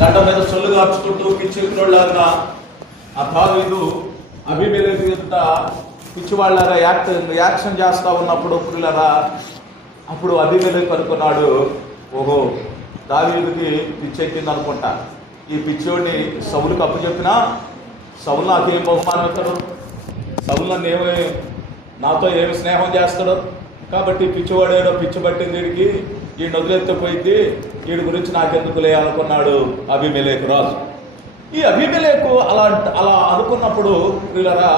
గడ్డ మీద చొల్లు కాచుకుంటూ పిచ్చెక్కినోళ్ళలాగా ఆ దావీదు అబీమెలెకు యుద్ధ పిచ్చివాళ్ళలాగా యాక్షన్ చేస్తూ ఉన్నప్పుడు పురులరా అప్పుడు అబీమెలెకు అనుకున్నాడు, ఓహో దావీదుకి పిచ్చెక్కింది అనుకుంటా, ఈ పిచ్చోడిని సౌలుకి అప్పచెప్పినా సౌలు నాకేం బహుమానం ఇస్తాడు, సౌలు నన్ను నాతో ఏమి స్నేహం చేస్తాడు, కాబట్టి పిచ్చివాడేడో పిచ్చి పట్టింది వీడికి, వీడిని వదిలేకపోయింది, వీడి గురించి నాకెందుకులే అనుకున్నాడు అబీమెలెకు రాజు. ఈ అబీమెలెకు అలా అనుకున్నప్పుడు వీళ్ళరా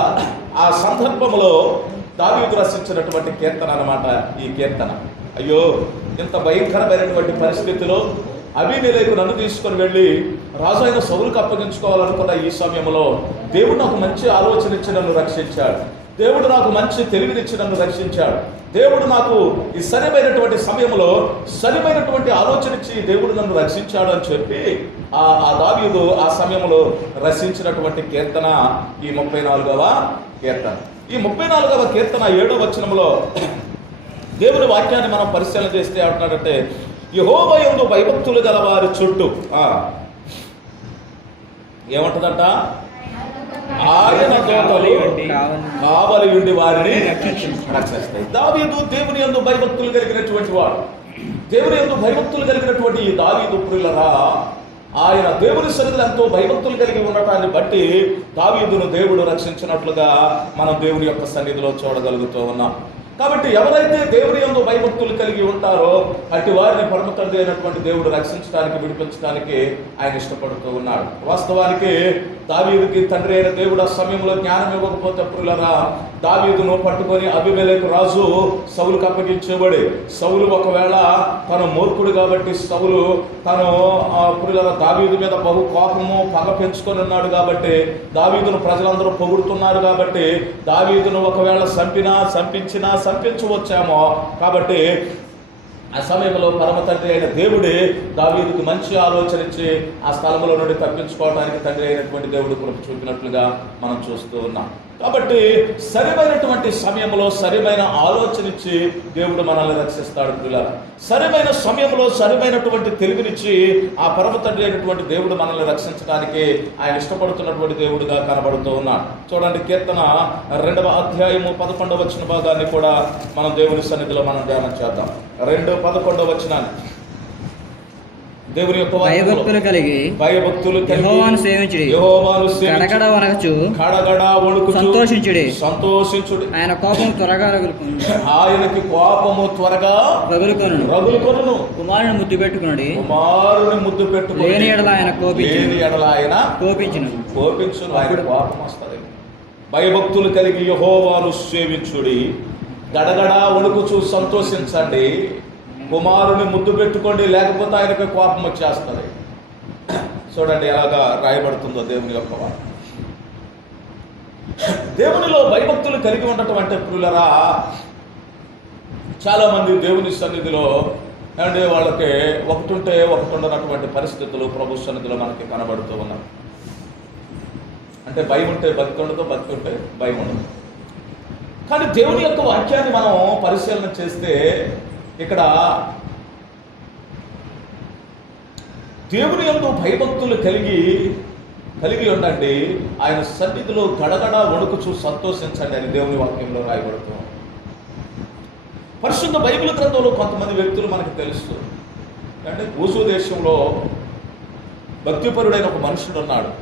ఆ సందర్భంలో దావీదు రచించినటువంటి కీర్తన అన్నమాట ఈ కీర్తన. అయ్యో ఇంత భయంకరమైనటువంటి పరిస్థితిలో అబీమెలెకు నన్ను తీసుకొని వెళ్ళి రాజు అయిన సౌలుకు అప్పగించుకోవాలనుకున్న ఈ సమయంలో దేవుడు నాకు మంచి ఆలోచన ఇచ్చి నన్ను రక్షించాడు, దేవుడు నాకు మంచి తెలివినిచ్చి నన్ను రక్షించాడు, దేవుడు నాకు ఈ సరైనటువంటి సమయంలో సరైనటువంటి ఆలోచన ఇచ్చి దేవుడు నన్ను రక్షించాడు అని చెప్పి ఆ దావీదు ఆ సమయంలో రచించినటువంటి కీర్తన ఈ 34వ కీర్తన. ఈ 34వ కీర్తన 7వ వచనంలో దేవుని వాక్యాన్ని మనం పరిశీలన చేస్తే అంటున్నాడంటే, యెహోవా యందు భయభక్తులు గల వారి చుట్టూ ఏమంటుందంట, ఆయన దూతలు కావలి ఉండి వారిని రక్షిస్తాయి. దావీదు దేవుని యందు భయభక్తులు కలిగినటువంటి వాడు. దేవుని యందు భయభక్తులు కలిగినటువంటి ఈ దావీదు ప్రియులరా ఆయన దేవుని సన్నిధిలో ఎంతో భయభక్తులు కలిగి ఉండటాన్ని బట్టి దావీదును దేవుడు రక్షించినట్లుగా మనం దేవుని యొక్క సన్నిధిలో చూడగలుగుతూ ఉన్నాం. కాబట్టి ఎవరైతే దేవుని యందు భయభక్తులు కలిగి ఉంటారో అట్టి వారిని పరమ తండ్రి అయినటువంటి దేవుడు రక్షించడానికి విడిపించడానికి ఆయన ఇష్టపడుతూ ఉన్నాడు. వాస్తవానికి దావీదుకి తండ్రి అయిన దేవుడు ఆ సమయంలో జ్ఞానం ఇవ్వకపోతే ప్రియులరా దావీదును పట్టుకొని అబీమెలెకు రాజు సౌలుకు అప్పగించబడి, సౌలు ఒకవేళ తను మూర్ఖుడు కాబట్టి సౌలు తను ప్రియులరా దావీదు మీద బహు కోపము పగ పెంచుకొని ఉన్నాడు కాబట్టి, దావీదును ప్రజలందరూ పొగుడుతున్నారు కాబట్టి దావీదును ఒకవేళ సంపించవచ్చామో. కాబట్టి ఆ సమయంలో పరమ తండ్రి అయిన దేవుడే దావీదుకు మంచి ఆలోచన ఇచ్చి ఆ స్థలంలో నుండి తప్పించుకోవడానికి తండ్రి అయినటువంటి దేవుడు కృప చూపినట్లుగా మనం చూస్తూ ఉన్నాం. కాబట్టి సరైనటువంటి సమయంలో సరైన ఆలోచన ఇచ్చి దేవుడు మనల్ని రక్షిస్తాడు పిల్లలు. సరైన సమయంలో సరైనటువంటి తెలివినిచ్చి ఆ పరమ తండ్రి అయినటువంటి దేవుడు మనల్ని రక్షించడానికి ఆయన ఇష్టపడుతున్నటువంటి దేవుడుగా కనబడుతూ ఉన్నాడు. చూడండి, కీర్తన 2వ అధ్యాయము 11వ వచన భాగాన్ని కూడా మనం దేవుని సన్నిధిలో మనం ధ్యానం చేద్దాం. 2:11 వచనాన్ని దేవుని యొక్క భయభక్తులు కలిగి యెహోవాను సేవించుడి, కడగడ వణుకుచు సంతోషించుడి. ఆయన కోపం త్వరగా ఆయనకి కోపము త్వరగా రగులుకొనును. కుమారుని ముద్దు పెట్టుకున్నాడు, లేని ఎడల ఆయన కోపించును. ఆయన కోపం వస్తుంది. భయభక్తులు కలిగి యెహోవాను సేవించుడి, గడగడ వణుకుచు సంతోషించండి, కుమారుని ముద్దు పెట్టుకోండి, లేకపోతే ఆయనకి కోపం వచ్చేస్తుంది. చూడండి ఎలాగా రాయబడుతుందో దేవుని యొక్క వాక్యం. దేవునిలో భయభక్తులు కలిగి ఉండటం అంటే ప్రియులరా చాలామంది దేవుని సన్నిధిలో అంటే వాళ్ళకి ఒకటి ఉంటే ఒకటి ఉండనటువంటి పరిస్థితులు ప్రభు సన్నిధిలో మనకి కనబడుతూ ఉన్నాయి. అంటే భయం ఉంటే భక్తి ఉండదు, భక్తి ఉంటే భయం ఉండదు. కానీ దేవుని యొక్క వాక్యాన్ని మనం పరిశీలన చేస్తే ఇక్కడ దేవుని యందు భయభక్తులు కలిగి ఉండండి, ఆయన సన్నిధిలో గడగడ వణుకుచు సంతోషించండి అని దేవుని వాక్యంలో రాయబడుతూ. పరిశుద్ధ బైబిల్ గ్రంథంలో కొంతమంది వ్యక్తులు మనకు తెలుసు. అంటే భూసు దేశంలో భక్తిపరుడైన ఒక మనుషుడు ఉన్నాడు.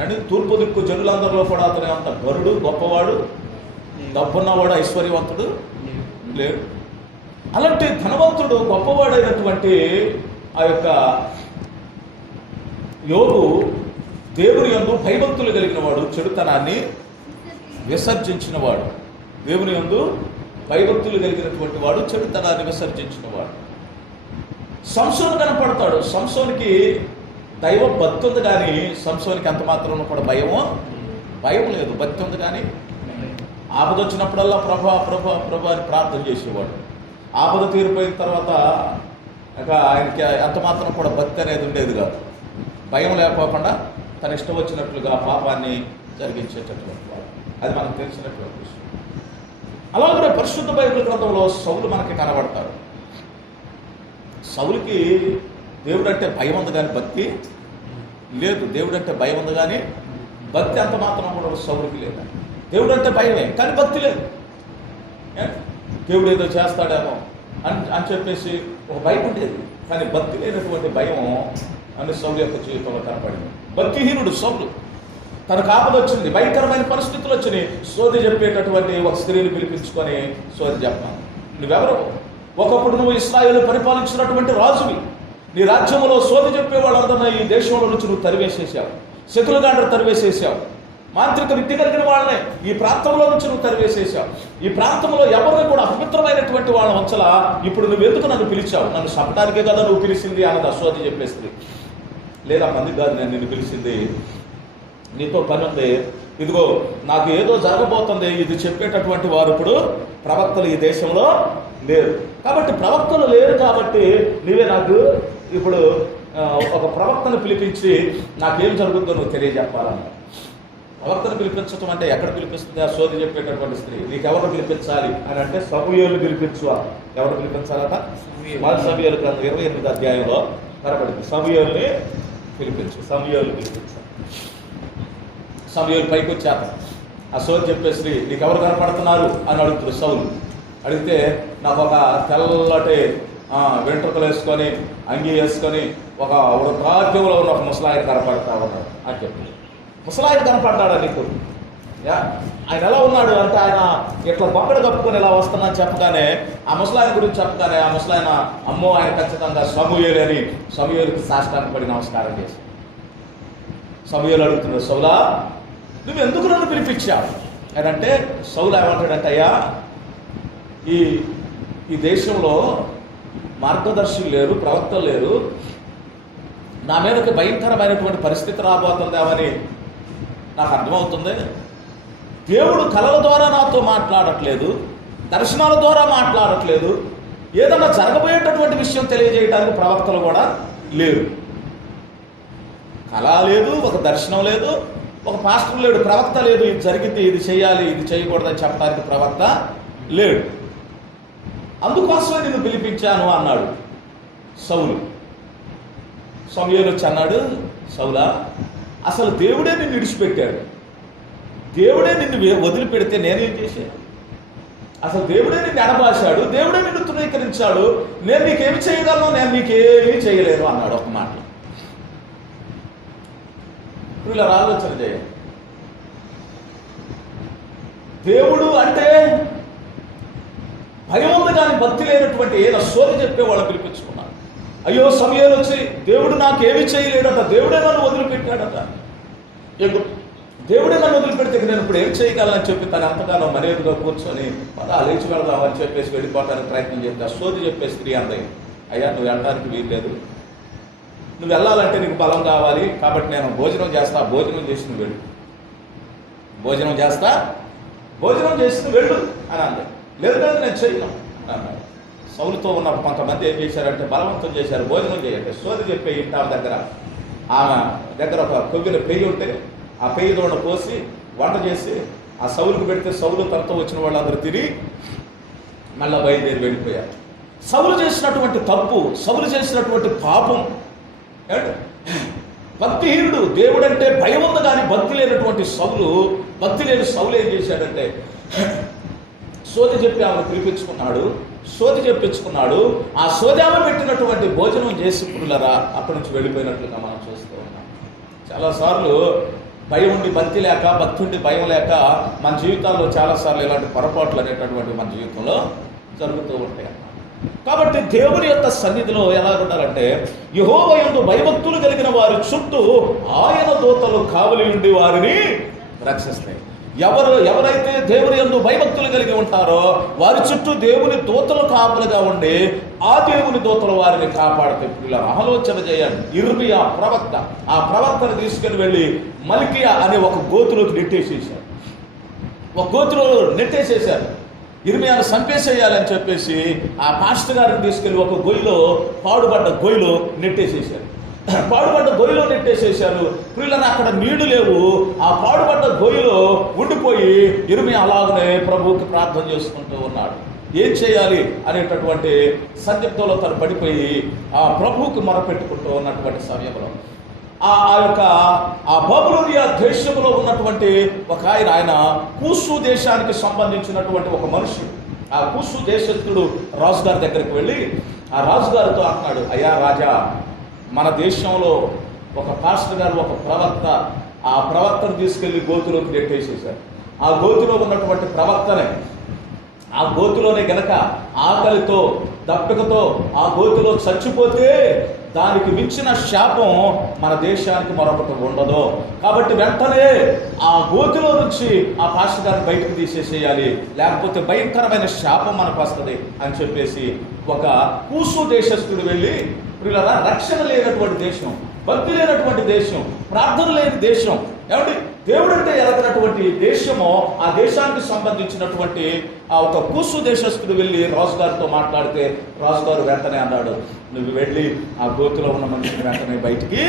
అంటే తూర్పు దిక్కు జనులందరిలో కూడా అతని అంత గరుడు, గొప్పవాడు, డబ్బున్నవాడు, ఐశ్వర్యవంతుడు లేడు. అలాంటి ధనవంతుడు గొప్పవాడైనటువంటి ఆ యొక్క యోబు దేవుని యందు భయభక్తులు కలిగిన వాడు, చెడుతనాన్ని విసర్జించినవాడు. దేవుని యందు భయభక్తులు కలిగినటువంటి వాడు, చెడుతనాన్ని విసర్జించినవాడు. సంసోను కనపడతాడు. సంసోనికి దైవ భక్తి ఉంది, కానీ సంసోనికి ఎంత మాత్రం కూడా భయం లేదు. భక్తి ఉంది కానీ ఆపద వచ్చినప్పుడల్లా ప్రభా ప్రభా ప్రభా అని ప్రార్థన చేసేవాడు. ఆపద తీరిపోయిన తర్వాత ఆయనకి అంత మాత్రం కూడా భక్తి అనేది ఉండేది కాదు. భయం లేకపోకుండా తన ఇష్టం వచ్చినట్లుగా పాపాన్ని జరిగించేటటువంటి వాడు. అది మనకు తెలిసినటువంటి విషయం. అలాగే పరిశుద్ధ బైబిల్ గ్రంథంలో సౌలు మనకి కనబడతాడు. సౌలుకి దేవుడు అంటే భయం ఉంది కానీ భక్తి లేదు. దేవుడు అంటే భయం ఉంది కానీ భక్తి అంత మాత్రం కూడా సౌరుకి లేదు. దేవుడు అంటే భయమే కానీ భక్తి లేదు. దేవుడు ఏదో చేస్తాడేమో అని చెప్పేసి ఒక భయం ఉండేది, కానీ భక్తి లేనటువంటి భయం అని సౌలు యొక్క జీవితంలో కనపడింది. భక్తిహీనుడు సౌలు. తనకు ఆపద వచ్చింది, భయంకరమైన పరిస్థితులు వచ్చినాయి. సోది చెప్పేటటువంటి ఒక స్త్రీని పిలిపించుకొని సోది చెప్పాను. నువ్వెవరు? ఒకప్పుడు నువ్వు ఇశ్రాయేలు పరిపాలించినటువంటి రాజువి. నీ రాజ్యంలో సోది చెప్పే వాళ్ళందరినీ ఈ దేశంలో నుంచి నువ్వు తరివేసేసావు. శకులుగాండ్ర తరివేసేసావు. మాంత్రిక విద్య కలిగిన వాళ్ళనే ఈ ప్రాంతంలో నుంచి నువ్వు తరివేసేసావు. ఈ ప్రాంతంలో ఎవరిని కూడా అపవిత్రమైనటువంటి వాళ్ళ వంచలా. ఇప్పుడు నువ్వెందుకు నన్ను పిలిచావు? నన్ను చంపడానికే కదా నువ్వు పిలిచింది అన్నది సోది చెప్పే స్త్రీ. లేదా మంది కాదు నేను నిన్ను పిలిచింది, నీతో పని ఉంది. ఇదిగో నాకు ఏదో జరగబోతుంది, ఇది చెప్పేటటువంటి వారు ఇప్పుడు ప్రవక్తలు ఈ దేశంలో లేరు. కాబట్టి ప్రవక్తలు లేరు కాబట్టి నువ్వే నాకు ఇప్పుడు ఒక ప్రవక్తను పిలిపించి నాకేం జరుగుతుందో నువ్వు తెలియజెప్పాలన్న. ప్రవక్తను పిలిపించడం అంటే ఎక్కడ పిలిపిస్తుంది? ఆ సోది చెప్పేటటువంటి స్త్రీ. నీకెవరు పిలిపించాలి అని అంటే సమూయేలును పిలిపించు. ఎవరు పిలిపించాలట? సమూయేలు గ్రంథం 28వ అధ్యాయంలో కనబడింది. సమూయేలుని పిలిపించు. సమూయేలుని పిలిపించాలి. సమూయేలు పైకి వచ్చాక ఆ సోది చెప్పేసి నీకెవరు కనపడుతున్నారు అని అడుగుతారు సౌలు. అడిగితే నాకు ఒక తెల్లటి వెంట్రుకలు వేసుకొని అంగీ వేసుకొని ఒక వృద్ధాప్యంలో ఉన్న ఒక ముసలాయన కనపడతా ఉన్నాడు అని చెప్పి. ముసలాయన కనపడ్డాడా నీకు? ఆయన ఎలా ఉన్నాడు అంటే ఆయన ఇట్లా బొక్కడు కప్పుకొని ఎలా వస్తున్నాను చెప్పగానే ఆ ముసలాయన గురించి చెప్పగానే ఆ ముసలాయన అమ్మో ఆయన ఖచ్చితంగా సమూయేలు అని సమూయేలుకి సాష్టాంగపడి నమస్కారం చేసి సమూయేలు అడుగుతున్నాడు, సౌలా నువ్వు ఎందుకు నన్ను పిలిపించావు అని అంటే సౌలు ఏమంటాడంటే, అయ్యా ఈ దేశంలో మార్గదర్శులు లేరు, ప్రవక్తలు లేరు. నా మీదకి భయంకరమైనటువంటి పరిస్థితి రాబోతుందేమని నాకు అర్థమవుతుంది. దేవుడు కళల ద్వారా నాతో మాట్లాడట్లేదు, దర్శనాల ద్వారా మాట్లాడట్లేదు. ఏదన్నా జరగబోయేటటువంటి విషయం తెలియజేయడానికి ప్రవక్తలు కూడా లేరు. కళ లేదు, ఒక దర్శనం లేదు, ఒక పాస్టర్ లేడు, ప్రవక్త లేదు. ఇది జరిగింది, ఇది చేయాలి, ఇది చేయకూడదని చెప్పడానికి ప్రవక్త లేడు. అందుకోసమే నిన్ను పిలిపించాను అన్నాడు సౌలు. సమూయేలు వచ్చి అన్నాడు, సౌలా అసలు దేవుడే నిన్ను విడిచిపెట్టాడు, దేవుడే నిన్ను వదిలిపెడితే నేనేం చేశాను? అసలు దేవుడే నిన్ను ఎడబాశాడు, దేవుడే నిన్ను తృణీకరించాడు, నేను నీకేమి చేయగలను? నేను నీకేమీ చేయలేను అన్నాడు ఒక మాట. ఇలా ఆలోచన చేయండి. దేవుడు అంటే భయం ఉంది కానీ భక్తి లేనటువంటి ఏదో సోది చెప్పే వాళ్ళు పిలిపించుకున్నారు. అయ్యో సమూయేలు వచ్చి దేవుడు నాకేమీ చేయలేడట, దేవుడే నన్ను వదిలిపెట్టాడట. దేవుడే నన్ను వదిలిపెడితే నేను ఇప్పుడు ఏం చేయగలనని చెప్పి తను ఎంతగానో మర్యాదగా కూర్చొని లేచి వెళదామని చెప్పేసి వెళ్ళిపోవడానికి ప్రయత్నం చేస్తే ఆ సోది చెప్పే స్త్రీ అందయ్య, అయ్యా నువ్వు వెళ్ళడానికి వీల్లేదు, నువ్వు వెళ్ళాలంటే నీకు బలం కావాలి, కాబట్టి నేను భోజనం చేస్తా, భోజనం చేసి నువ్వు వెళ్ళు, భోజనం చేస్తా, భోజనం చేసి నువ్వు వెళ్ళు అని అంది. లేదు లేదు నేను చేయను అన్నాడు. సౌలుతో ఉన్న కొంతమంది ఏం చేశారంటే బలవంతం చేశారు, భోజనం చేయండి. సోది చెప్పే ఇంటి ఆమె దగ్గర ఒక కొవ్విన పెయ్యి ఉంటే ఆ పెయ్యి దోడ పోసి వంట చేసి ఆ సౌలుకు పెడితే సౌలు తనతో వచ్చిన వాళ్ళందరూ తిరిగి మళ్ళీ బయలుదేరి వెళ్ళిపోయారు. సౌలు చేసినటువంటి తప్పు, సౌలు చేసినటువంటి పాపం, భక్తిహీనుడు. దేవుడంటే భయం ఉంది కానీ భక్తి లేనటువంటి సౌలు, భక్తి లేని సౌలు ఏం చేశాడంటే సోది చెప్పి ఆమెను పిలిపించుకున్నాడు, సోది చెప్పించుకున్నాడు. ఆ సోది ఆమె పెట్టినటువంటి భోజనం చేసి పురులరా అక్కడి నుంచి వెళ్ళిపోయినట్లుగా మనం చూస్తూ ఉన్నాం. చాలాసార్లు భయం ఉండి భక్తి లేక, భక్తి ఉండి భయం లేక మన జీవితాల్లో చాలాసార్లు ఇలాంటి పొరపాట్లు అనేటటువంటి మన జీవితంలో జరుగుతూ ఉంటాయి. కాబట్టి దేవుని యొక్క సన్నిధిలో ఎలా ఉండాలంటే యెహోవా యందు భయభక్తులు కలిగిన వారి చుట్టూ ఆయన దూతలు కావలి ఉండి వారిని రక్షిస్తాయి. ఎవరైతే దేవుని యందు భయభక్తులు కలిగి ఉంటారో వారి చుట్టూ దేవుని దూతలు కాపులుగా ఉండి ఆ దేవుని దూతలు వారిని కాపాడుతాయి. ఇలా ఆలోచన చేయండి. ఇర్మియా ప్రవక్త, ఆ ప్రవక్తను తీసుకుని వెళ్ళి మల్కియా అనే ఒక గోతులోకి నెట్టేసేశారు. ఒక గోతులో నెట్టేసేశారు. ఇర్మియాను చంపేసేయాలని చెప్పేసి ఆ పాస్టర్ గారిని తీసుకెళ్ళి ఒక గొయ్యిలో, పాడుబడ్డ గొయ్యిలో నెట్టేసేశారు. పాడుబడ్డ గొయ్యిలో నెట్టేసేశారు. పిల్లలు అక్కడ నీళ్లు లేవు. ఆ పాడుబడ్డ గొయ్యిలో ఉండిపోయి ఇర్మియా అలాగనే ప్రభువుకి ప్రార్థన చేసుకుంటూ ఉన్నాడు. ఏం చేయాలి అనేటటువంటి సందిగ్ధంలో తను పడిపోయి ఆ ప్రభువుకు మొరపెట్టుకుంటూ ఉన్నటువంటి సమయంలో ఆ బబులోనియా దేశంలో ఉన్నటువంటి ఒక ఆయన కూసు దేశానికి సంబంధించినటువంటి ఒక మనిషి. ఆ కూసు దేశస్థుడు రాజుగారి దగ్గరికి వెళ్ళి ఆ రాజుగారితో అంటున్నాడు, అయ్యా రాజా, మన దేశంలో ఒక పాస్టర్ గారు ఒక ప్రవక్త, ఆ ప్రవక్తను తీసుకెళ్లి గోతులోకి నెట్టేసేశారు. ఆ గోతులో ఉన్నటువంటి ప్రవక్తనే, ఆ గోతులోనే గనక ఆకలితో దప్పికతో ఆ గోతులో చచ్చిపోతే దానికి మించిన శాపం మన దేశానికి మరొకటి ఉండదు. కాబట్టి వెంటనే ఆ గోతిలో నుంచి ఆ పాస్టర్ గారిని బయటకు తీసేసేయాలి, లేకపోతే భయంకరమైన శాపం మనకు వస్తుంది అని చెప్పేసి ఒక కూసు దేశస్థుడు వెళ్ళి, ప్రియులారా, రక్షణ లేనటువంటి దేశం, భక్తి లేనటువంటి దేశం, ప్రార్థన లేని దేశం, ఏమంటే దేవుడు అంటే ఎరగనటువంటి దేశమో ఆ దేశానికి సంబంధించినటువంటి ఆ ఒక కూసు దేశస్థుడు వెళ్ళి రాజుగారితో మాట్లాడితే రాజుగారు వెంటనే అన్నాడు, నువ్వు వెళ్ళి ఆ గోతులో ఉన్న మనిషిని వెంటనే బయటికి.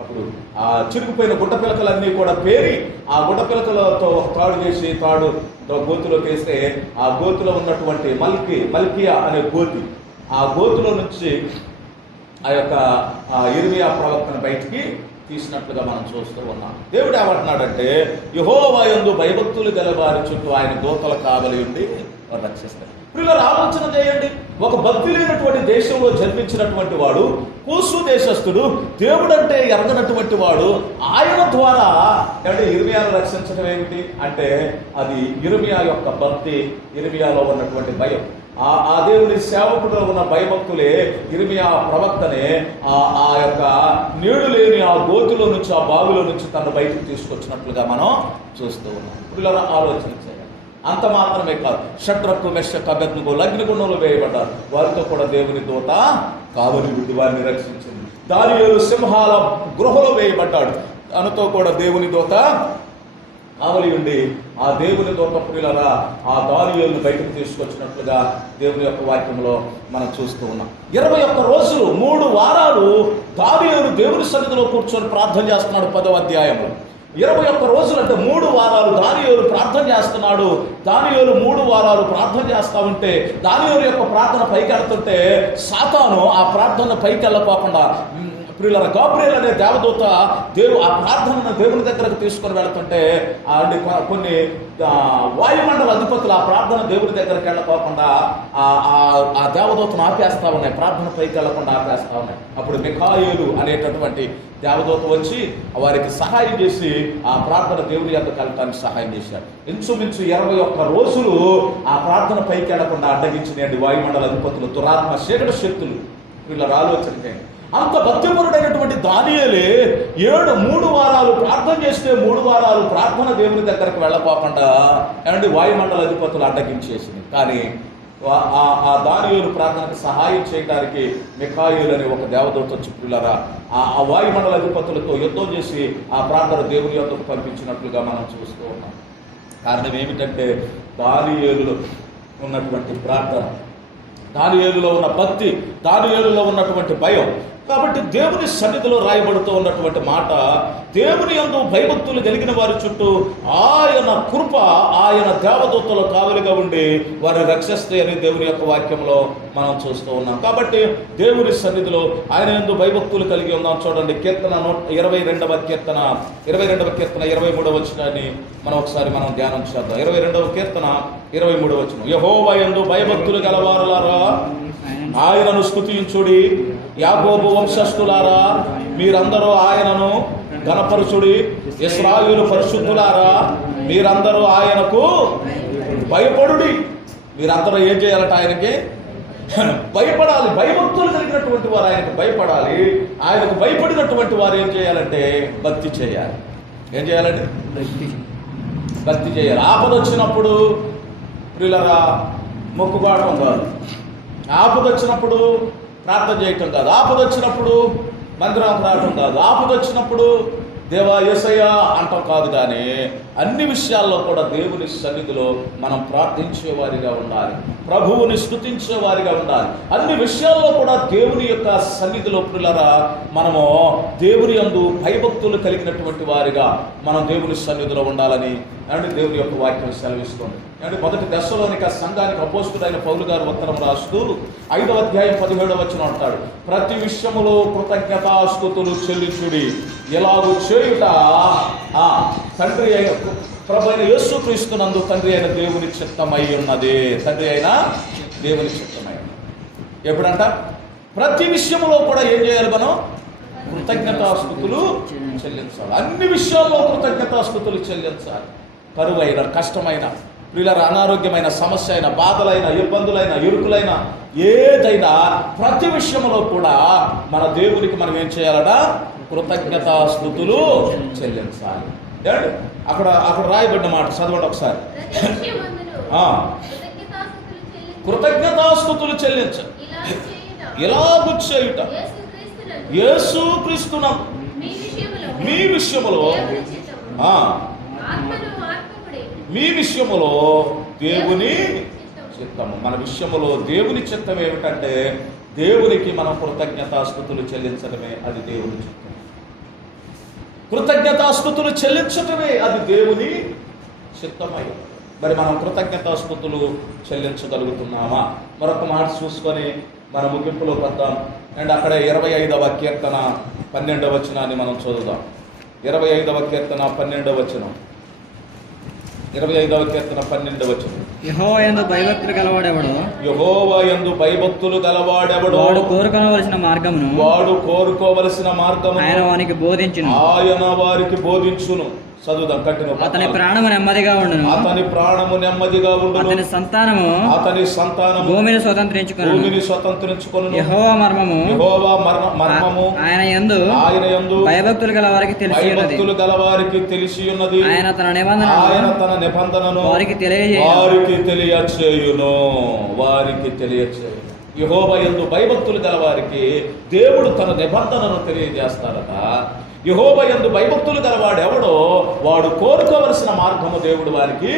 అప్పుడు ఆ చిరుకుపోయిన గుడ్డ పిలకలన్నీ కూడా పేరి ఆ గుడ్డ పిలకలతో తాడు వేసి తాడు గోతులోకి వేస్తే ఆ గోతులో ఉన్నటువంటి మల్కియా అనే గోతి, ఆ గోతులో నుంచి ఆ యొక్క ఇర్మియా ప్రవక్తను బయటికి తీసినట్లుగా మనం చూస్తూ ఉన్నాం. దేవుడు ఏమంటున్నాడంటే, యెహోవా యందు భయభక్తులు గలవారి చుట్టూ ఆయన దూతల కావలి ఉండి వారు రక్షిస్తారు. ప్రియులారా, ఆలోచన చేయండి. ఒక భక్తి లేనటువంటి దేశంలో జన్మించినటువంటి వాడు, కూసు దేశస్థుడు, దేవుడు అంటే ఎరగనటువంటి వాడు, ఆయన ద్వారా అంటే ఇర్మియాను రక్షించడం ఏమిటి అంటే అది ఇర్మియా యొక్క భక్తి, ఇర్మియాలో ఉన్నటువంటి భయం. ఆ దేవుని సేవకుడిలో ఉన్న భయభక్తులే ఇర్మియా ప్రవక్తనే ఆ యొక్క నీళ్లు లేని ఆ గోతులో నుంచి, ఆ బావిలో నుంచి తను బయటకు తీసుకొచ్చినట్లుగా మనం చూస్తూ ఉన్నాం. ఇప్పుడు ఇలా ఆలోచన చేయాలి. అంత మాత్రమే కాదు, షడ్రకు మెషకు అబేద్నెగో అగ్నిగుండంలో వేయబడ్డారు. వారితో కూడా దేవుని దూత కావలి ఉండి వారిని రక్షించింది. దానియేలు సింహాల గృహలో వేయబడ్డాడు. తనతో కూడా దేవుని దూత కావలి ఉండి ఆ దేవుని దూత ప్రియులారా ఆ దానియేలును బయటకు తీసుకొచ్చినట్లుగా దేవుని యొక్క వాక్యంలో మనం చూస్తూ ఉన్నాం. 21 రోజులు 3 వారాలు దానియేలు దేవుని సన్నిధిలో కూర్చొని ప్రార్థన చేస్తున్నాడు. 10వ అధ్యాయంలో 21 రోజులు అంటే 3 వారాలు దానియేలు ప్రార్థన చేస్తున్నాడు. దానియేలు 3 వారాలు ప్రార్థన చేస్తా ఉంటే దానియేలు యొక్క ప్రార్థన పైకి వెళ్తుంటే సాతాను ఆ ప్రార్థన పైకి వెళ్ళకోకుండా ప్రియులారా గాబ్రియల్ అనే దేవదూత ఆ ప్రార్థనను దేవుని దగ్గరకు తీసుకొని వెళుతుంటే కొన్ని వాయుమండల అధిపతులు ఆ ప్రార్థన దేవుని దగ్గరికి వెళ్ళకోకుండా ఆ దేవదూతను ఆపేస్తా ఉన్నాయి, ప్రార్థన పైకి వెళ్లకుండా ఆపేస్తా ఉన్నాయి. అప్పుడు మిఖాయేలు అనేటటువంటి దేవదూత వచ్చి వారికి సహాయం చేసి ఆ ప్రార్థన దేవుని యొద్దకు వెళ్ళటానికి సహాయం చేశారు. ఇంచుమించు 21 రోజులు ఆ ప్రార్థన పైకి వెళ్లకుండా అడ్డగించినాయండి వాయుమండల అధిపతులు, దురాత్మ చీకటి శక్తులు. వీళ్ళ ఆలోచన చేయండి. అంత భక్తిపరుడైనటువంటి దానియేలే 3 వారాలు ప్రార్థన చేస్తే 3 వారాలు ప్రార్థన దేవుని దగ్గరకు వెళ్ళకోకుండా ఏమంటే వాయుమండల అధిపతులు అడ్డగించేసింది. కానీ ఆ దానియేలు ప్రార్థనకు సహాయం చేయడానికి మిఖాయేలు అనే ఒక దేవదూత వచ్చి పిల్లరా ఆ వాయుమండల అధిపతులతో యుద్ధం చేసి ఆ ప్రార్థన దేవుని యొద్దకు పంపించినట్లుగా మనం చూస్తూ ఉన్నాం. కారణం ఏమిటంటే దానియేలులో ఉన్నటువంటి ప్రార్థన, దానియేలులో ఉన్న భక్తి, దానియేలులో ఉన్నటువంటి భయం. కాబట్టి దేవుని సన్నిధిలో రాయబడుతూ ఉన్నటువంటి మాట, దేవుని యందు భయభక్తులు కలిగిన వారి చుట్టూ ఆయన కృప, ఆయన దేవదూతలు కావలిగా ఉండి వారిని రక్షిస్తాయని దేవుని యొక్క వాక్యంలో మనం చూస్తూ ఉన్నాం. కాబట్టి దేవుని సన్నిధిలో ఆయన యందు భయభక్తులు కలిగి ఉన్నాం. చూడండి, కీర్తన 22వ కీర్తన 23వ వచనాన్ని మనం ఒకసారి ధ్యానం చేద్దాం. 22వ కీర్తన 23వ వచనం, యెహోవా యందు భయభక్తులు గలవారులారా ఆయనను స్తుతించుడి, యాకోబు వంశస్థులారా మీరందరూ ఆయనను ఘనపరచుడి, ఇశ్రాయేలు పరిశుద్ధులారా మీరందరూ ఆయనకు భయపడుడి. మీరందరూ ఏం చేయాలంటే ఆయనకి భయపడాలి. భయభక్తులు కలిగినటువంటి వారు ఆయనకు భయపడాలి. ఆయనకు భయపడినటువంటి వారు ఏం చేయాలంటే భక్తి చేయాలి. ఏం చేయాలంటే భక్తి చేయాలి. ఆపద వచ్చినప్పుడు ప్రియులరా మొక్కుకోవడం కాదు, ఆపద వచ్చినప్పుడు ప్రార్థన చేయటం కాదు, ఆపద వచ్చినప్పుడు మందిరం రావటం కాదు, ఆపద వచ్చినప్పుడు దేవా యేసయ్యా అంటాం కాదు, కానీ అన్ని విషయాల్లో కూడా దేవుని సన్నిధిలో మనం ప్రార్థించేవారిగా ఉండాలి, ప్రభువుని స్తుతించేవారిగా ఉండాలి. అన్ని విషయాల్లో కూడా దేవుని యొక్క సన్నిధిలో ప్రియులారా మనము దేవుని యందు భయభక్తులు కలిగినటువంటి వారిగా మనం దేవుని సన్నిధిలో ఉండాలని అంటే దేవుని యొక్క వాక్యం సెలవిస్తుంది. అంటే మొదటి దశలోనిక సంఘానికి అపోస్తుడైన పౌలు గారు ఉత్తరం రాస్తూ 5వ అధ్యాయం 17వ వచనం అంటాడు, ప్రతి విషయములో కృతజ్ఞతాస్తుతులు చెల్లించుడి, ఎలాగూ చేయుట తండ్రి అయిన ప్రభు అయిన యేసుక్రీస్తునందు తండ్రి అయిన దేవుని చిత్తమై ఉన్నది. తండ్రి అయిన దేవుని చిత్తమై ఉన్నది. ఎప్పుడంట ప్రతి విషయంలో కూడా ఏం చేయాలి, మనం కృతజ్ఞతాస్తుతులు చెల్లించాలి. అన్ని విషయాల్లో కృతజ్ఞతాస్తుతులు చెల్లించాలి. కరువైన, కష్టమైన, ప్రియుల అనారోగ్యమైన సమస్య అయినా, బాధలైన, ఇబ్బందులైన, ఇరుకులైన ఏదైనా ప్రతి విషయంలో కూడా మన దేవునికి మనం ఏం చేయాలట, కృతజ్ఞతాస్తుతులు చెల్లించాలి. అక్కడ రాయబడిన మాట చదవండి ఒకసారి. కృతజ్ఞతాస్తుతులు చెల్లించాలి. ఇలాగు చేయుట యేసుక్రీస్తునందు మీ విషయములో మీ విషయములో దేవుని చిత్తము. మన విషయములో దేవుని చిత్తం ఏమిటంటే దేవునికి మనం కృతజ్ఞతాస్తుతులు చెల్లించడమే అది దేవుని చిత్తం. కృతజ్ఞతాస్తుతులు చెల్లించటమే అది దేవుని చిత్తమై. మరి మనం కృతజ్ఞతాస్తుతులు చెల్లించగలుగుతున్నామా? మరొక మాట చూసుకొని మన ముగింపులో వద్దాం. అండ్ అక్కడ 25వ కీర్తన 12వ వచనాన్ని మనం చదువుదాం. 25వ కీర్తన 12వ వచనం. 25వ కీర్తన 12వ వచనం. యెహోవా యందు భయభక్తులు గలవాడెవడో, యెహోవా యందు భయభక్తులు గలవాడెవడో వాడు కోరుకోవలసిన మార్గమును ఆయన వానికి బోధించును. ఆయన వారికి బోధించును. చదువుదాం, కంటిన్యూ. అతని ప్రాణము నెమ్మదిగా ఉండును. అతని ప్రాణము నెమ్మదిగా ఉండును. అతని సంతానము భూమిని స్వతంత్రించుకొను. యెహోవా మర్మము ఆయన యందు భయభక్తులు గల వారికి తెలిసి ఉన్నది. ఆయన తన నిబంధనను వారికి తెలియచేయును. యెహోవా యందు భయభక్తులు గల వారికి దేవుడు తన నిబంధనను తెలియజేస్తాడట. యెహోవా యందు భయభక్తులు గలవాడు ఎవడో వాడు కోరుకోవలసిన మార్గము దేవుడు వారికి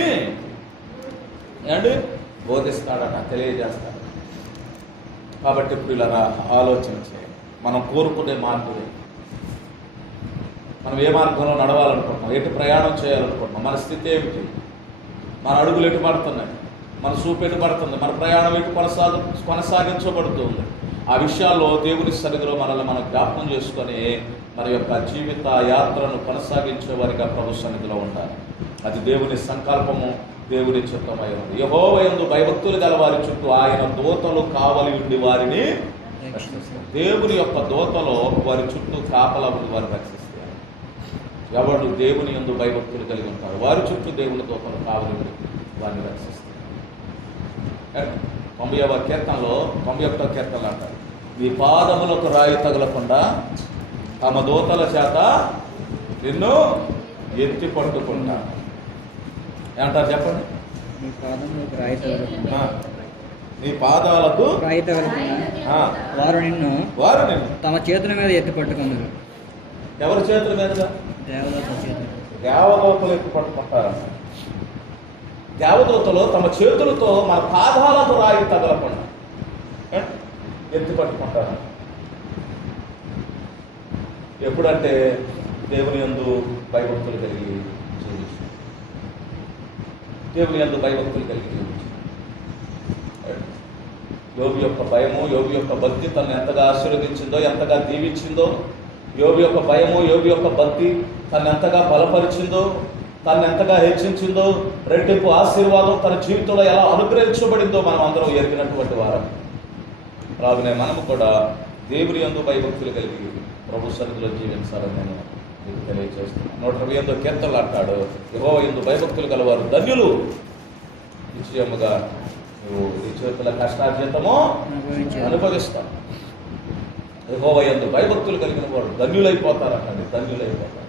బోధిస్తాడట, తెలియజేస్తాడు. కాబట్టి ప్రియులారా ఆలోచన చేయండి. మనం కోరుకునే మార్గమే. మనం ఏ మార్గంలో నడవాలనుకుంటున్నాం, ఎటు ప్రయాణం చేయాలనుకుంటున్నాం, మన స్థితి ఏమిటి, మన అడుగులు ఎటు పడుతున్నాయి, మన చూపు ఎటు పడుతుంది, మన ప్రయాణం ఎటు కొనసాగించబడుతుంది. ఆ విషయాల్లో దేవుని సన్నిధిలో మనల్ని మనం జ్ఞాపకం చేసుకొని మన యొక్క జీవిత యాత్రను కొనసాగించే వారిగా ప్రభు సన్నిధిలో ఉండాలి. అది దేవుని సంకల్పము, దేవుని చిత్తమై ఉంది. యెహోవా యందు భయభక్తులు గల వారి చుట్టూ ఆయన దూతలు కావలి ఉండి వారిని రక్షిస్తారు. దేవుని యొక్క దూతలో వారి చుట్టూ కాపలా ఉండి వారిని రక్షిస్తారు. ఎవరు దేవుని యందు భయభక్తులు కలిగి ఉంటారు వారి చుట్టూ దేవుని దూతలు కావలి ఉండి వారిని రక్షిస్తారు. 90వ కీర్తనలో 91వ కీర్తనలు అంటారు, నీ పాదములకు రాయి తగలకుండా తమ దూతల చేత నిన్ను ఎత్తి పట్టుకుంటా ఏమంటారు చెప్పండి. నీ పాదాలకు రాయి తగలకుండా వారు నిన్ను తమ చేతుల మీద ఎత్తి పట్టుకుందరు. ఎవరి చేతుల మీద? దేవదూతలు ఎత్తి పట్టుకుంటారు. దేవదూతలు తమ చేతులతో మన పాదాలకు రాయి తగలకుండా ఎత్తి పట్టుకుంటారు. ఎప్పుడంటే దేవుని యందు భయభక్తులు కలిగి జీవించు. దేవుని యందు భయభక్తులు కలిగి జీవించు. యోబు యొక్క భయము, యోబు యొక్క భక్తి తను ఎంతగా ఆశీర్వదించిందో, ఎంతగా దీవించిందో, యోబు యొక్క భయము, యోబు యొక్క భక్తి తను ఎంతగా బలపరిచిందో, తను ఎంతగా హెచ్చించిందో, రెట్టింపు ఆశీర్వాదం తన జీవితంలో ఎలా అనుగ్రహించబడిందో మనం అందరం ఎరిగినటువంటి వారం. అలాగనే మనము కూడా దేవుని యందు భయభక్తులు కలిగి ప్రభు సన్నిధిలో జీవించాలని నేను మీకు తెలియజేస్తున్నాను. 128వ కీర్తనలు అంటాడు, యెహోవా యందు భయభక్తులు గలవారు ధన్యులు, నిశ్చయముగా నువ్వు నీ చేతుల కష్టార్జితము అనుభవిస్తావు. యెహోవా యందు భయభక్తులు కలిగిన వారు ధన్యులైపోతారు అన్నది, ధన్యులైపోతారు.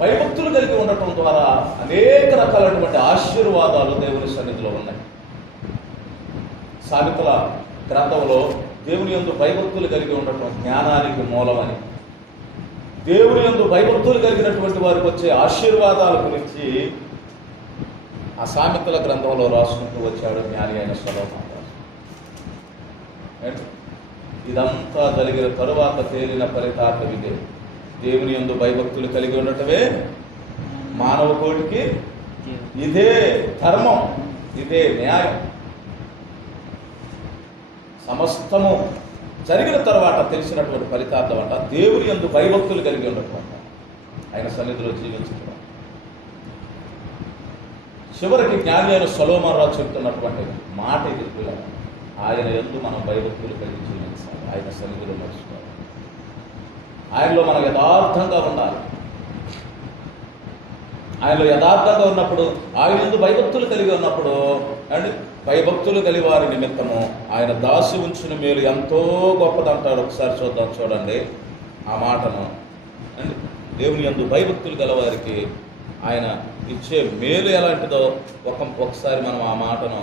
భయభక్తులు కలిగి ఉండటం ద్వారా అనేక రకాలైనటువంటి ఆశీర్వాదాలు దేవుని సన్నిధిలో ఉన్నాయి. సామెతల గ్రంథంలో దేవుని యందు భయభక్తులు కలిగి ఉండటం జ్ఞానానికి మూలమని, దేవుని యందు భయభక్తులు కలిగినటువంటి వారికి వచ్చే ఆశీర్వాదాల గురించి ఆ సామెతల గ్రంథంలో రాసుకుంటూ వచ్చాడు జ్ఞాని అయిన సొలొమోను. ఇదంతా జరిగిన తరువాత తేలిన ఫలితార్థం ఇదే. దేవుని యందు భయభక్తులు కలిగి ఉండటమే మానవ కోటికి ఇదే ధర్మం, ఇదే న్యాయం. సమస్తము జరిగిన తర్వాత తెలిసినటువంటి ఫలితార్థం అంట దేవుని యందు భయభక్తులు కలిగి ఉండటం అంట, ఆయన సన్నిధిలో జీవించడం. చివరికి జ్ఞాని అయిన సొలొమోను రాజు చెప్తున్నటువంటి మాట ఇది. ఆయన యందు మనం భయభక్తులు కలిగి జీవించాలి, ఆయన సన్నిధిలో నడుచుకోవాలి, ఆయనలో మనం యథార్థంగా ఉండాలి. ఆయనలో యథార్థంగా ఉన్నప్పుడు, ఆయన యందు భయభక్తులు కలిగి ఉన్నప్పుడు అండ్ భయభక్తులు కలిగి వారి నిమిత్తము ఆయన దాసి ఉంచిన మేలు ఎంతో గొప్పదంటాడు. ఒకసారి చూడండి ఆ మాటను. అండ్ దేవుని యందు భయభక్తులు గలవారికి ఆయన ఇచ్చే మేలు ఎలాంటిదో ఒకసారి మనం ఆ మాటను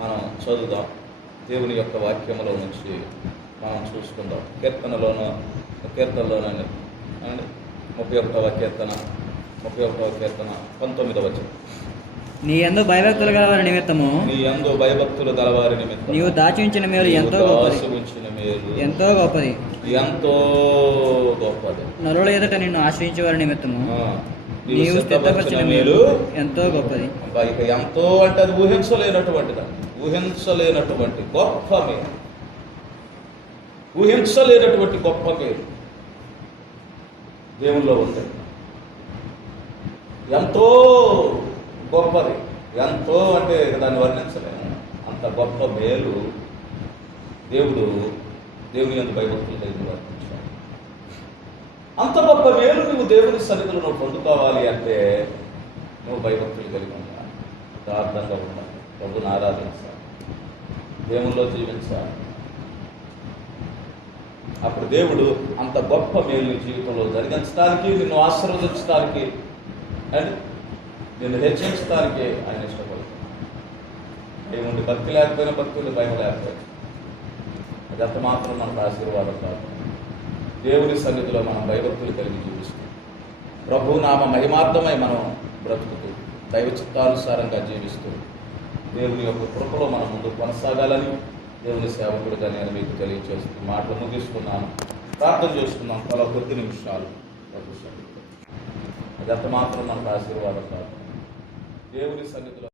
మనం చదువుదాం. దేవుని యొక్క వాక్యములో నుంచి మనం చూసుకుందాం. కీర్తనలోనండి అండ్ 31వ కీర్తన 19వ వచనం. నీ యందు భయభక్తులు గలవారి నిమిత్తము నీవు దాచి ఉంచిన మేలు ఎంతో గొప్పది. నరుల ఎదుట నిన్ను ఆశ్రయించే వారి నిమిత్తము నీవు స్థిరపరిచిన మేలు ఎంతో గొప్పది. ఇక ఎంతో అంటే అది ఊహించలేనటువంటి గొప్ప మేలు, ఊహించలేనటువంటి గొప్ప మేలు దేవుల్లో ఉంది. ఎంతో గొప్పది, ఎంతో అంటే దాన్ని వర్ణించలేము. అంత గొప్ప మేలు దేవుని యందు భయభక్తులు కలిగి వర్ణించాడు. అంత గొప్ప మేలు నువ్వు దేవుని సన్నిధిలో నువ్వు పొందుకోవాలి అంటే నువ్వు భయభక్తులు కలిగి ఉండాలి, యథార్థంగా ఉండాలి, ప్రభుని ఆరాధించాలి, దేవునిలో జీవించాలి. అప్పుడు దేవుడు అంత గొప్ప మేలు జీవితంలో జరిగించడానికి, నిన్ను ఆశీర్వదించడానికి అండ్ నిన్ను హెచ్చరించడానికి ఆయన ఇష్టపడుతుంది. దేవుడి భక్తి లేకపోయినా భక్తులు భయం లేకపోయినా అది అంత మాత్రం మనకు ఆశీర్వాదం కాదు. దేవుని సన్నిధిలో మనం భయభక్తులు కలిగి జీవిస్తాం. ప్రభు నామ మహిమార్థమై మనం బ్రతుకుతూ దైవ చిత్తానుసారంగా జీవిస్తూ దేవుని యొక్క కృపలో మనం ముందు కొనసాగాలని దేవుని సేవకుడిగా నేను మీకు తెలియజేస్తూ మాటలు ముగిస్తున్నాను. ప్రార్థన చేసుకున్నాం చాలా కొద్ది నిమిషాలు. ప్రభు సన్నిధిలో అది అంత మాత్రం మనకు ఆశీర్వాదం కాదు. దేవుని సన్నిధిలో